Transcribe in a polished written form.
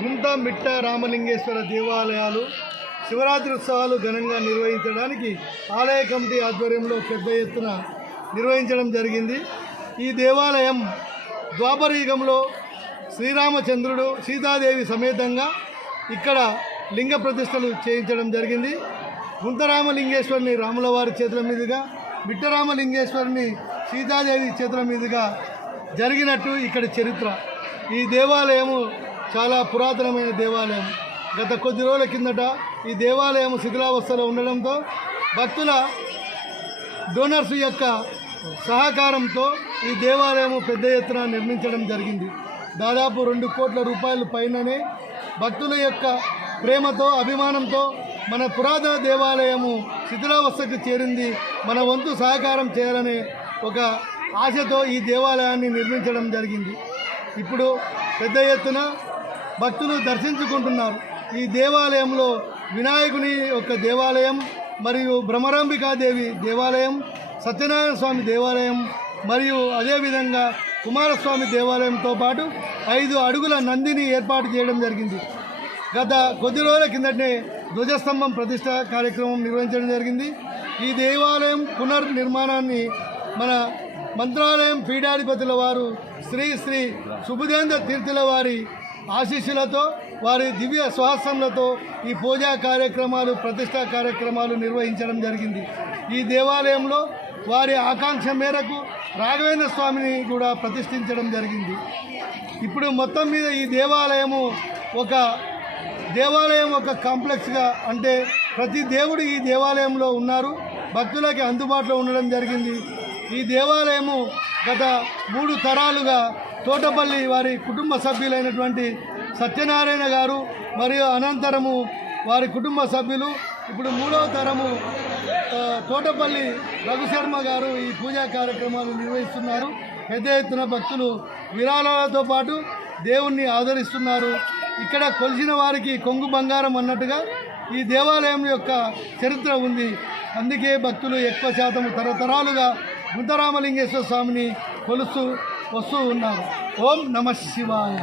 గుంట మిట్ట రామలింగేశ్వర దేవాలయాలు శివరాత్రి ఉత్సవాలు ఘనంగా నిర్వహించడానికి ఆలయ కమిటీ ఆధ్వర్యంలో పెద్ద ఎత్తున నిర్వహించడం జరిగింది. ఈ దేవాలయం ద్వాపర యుగంలో శ్రీరామచంద్రుడు సీతాదేవి సమేతంగా ఇక్కడ లింగ ప్రతిష్టలు చేయించడం జరిగింది. గుంటరామలింగేశ్వరిని రాముల వారి చేతుల మీదుగా, మిట్టరామలింగేశ్వరిని సీతాదేవి చేతుల మీదుగా జరిగినట్టు ఇక్కడ చరిత్ర. ఈ దేవాలయము చాలా పురాతనమైన దేవాలయం. గత కొద్ది రోజుల కిందట ఈ దేవాలయం శిథిలావస్థలో ఉండడంతో భక్తుల డోనర్స్ యొక్క సహకారంతో ఈ దేవాలయం పెద్ద ఎత్తున నిర్మించడం జరిగింది. దాదాపు 2 కోట్ల రూపాయల పైననే భక్తుల యొక్క ప్రేమతో, అభిమానంతో మన పురాతన దేవాలయము శిథిలావస్థకు చేరింది, మన వంతు సహకారం చేయాలనే ఒక ఆశతో ఈ దేవాలయాన్ని నిర్మించడం జరిగింది. ఇప్పుడు పెద్ద ఎత్తున భక్తులు దర్శించుకుంటున్నారు. ఈ దేవాలయంలో వినాయకుని యొక్క దేవాలయం మరియు భ్రమరాంబికాదేవి దేవాలయం, సత్యనారాయణ స్వామి దేవాలయం మరియు అదేవిధంగా కుమారస్వామి దేవాలయంతో పాటు 5 అడుగుల నందిని ఏర్పాటు చేయడం జరిగింది. గత కొద్ది రోజుల కిందటే ధ్వజస్తంభం ప్రతిష్ట కార్యక్రమం నిర్వహించడం జరిగింది. ఈ దేవాలయం పునర్నిర్మాణాన్ని మన మంత్రాలయం పీఠాధిపతుల వారు శ్రీ శ్రీ సుబుధేంద్ర తీర్థుల వారి ఆశీస్సులతో, వారి దివ్య స్వాస్థ్యంలతో ఈ పూజా కార్యక్రమాలు, ప్రతిష్టా కార్యక్రమాలు నిర్వహించడం జరిగింది. ఈ దేవాలయంలో వారి ఆకాంక్ష మేరకు రాఘవేంద్ర స్వామిని కూడా ప్రతిష్ఠించడం జరిగింది. ఇప్పుడు మొత్తం మీద ఈ దేవాలయం ఒక కాంప్లెక్స్గా, అంటే ప్రతి దేవుడు ఈ దేవాలయంలో ఉన్నారు, భక్తులకి అందుబాటులో ఉండడం జరిగింది. ఈ దేవాలయము గత 3 తరాలుగా తోటపల్లి వారి కుటుంబ సభ్యులైనటువంటి సత్యనారాయణ గారు మరియు అనంతరము వారి కుటుంబ సభ్యులు, ఇప్పుడు 3వ తరము తోటపల్లి రఘుశర్మ గారు ఈ పూజా కార్యక్రమాలు నిర్వహిస్తున్నారు. పెద్ద ఎత్తున భక్తులు విరాళాలతో పాటు దేవుణ్ణి ఆదరిస్తున్నారు. ఇక్కడ కొలిసిన వారికి కొంగు బంగారం అన్నట్టుగా ఈ దేవాలయం యొక్క చరిత్ర ఉంది. అందుకే భక్తులు ఎక్కువ శాతం తరతరాలుగా గుంటరామలింగేశ్వర స్వామిని కొలుస్తూ వస్తూ ఉన్నారు. ఓం నమః శివాయ.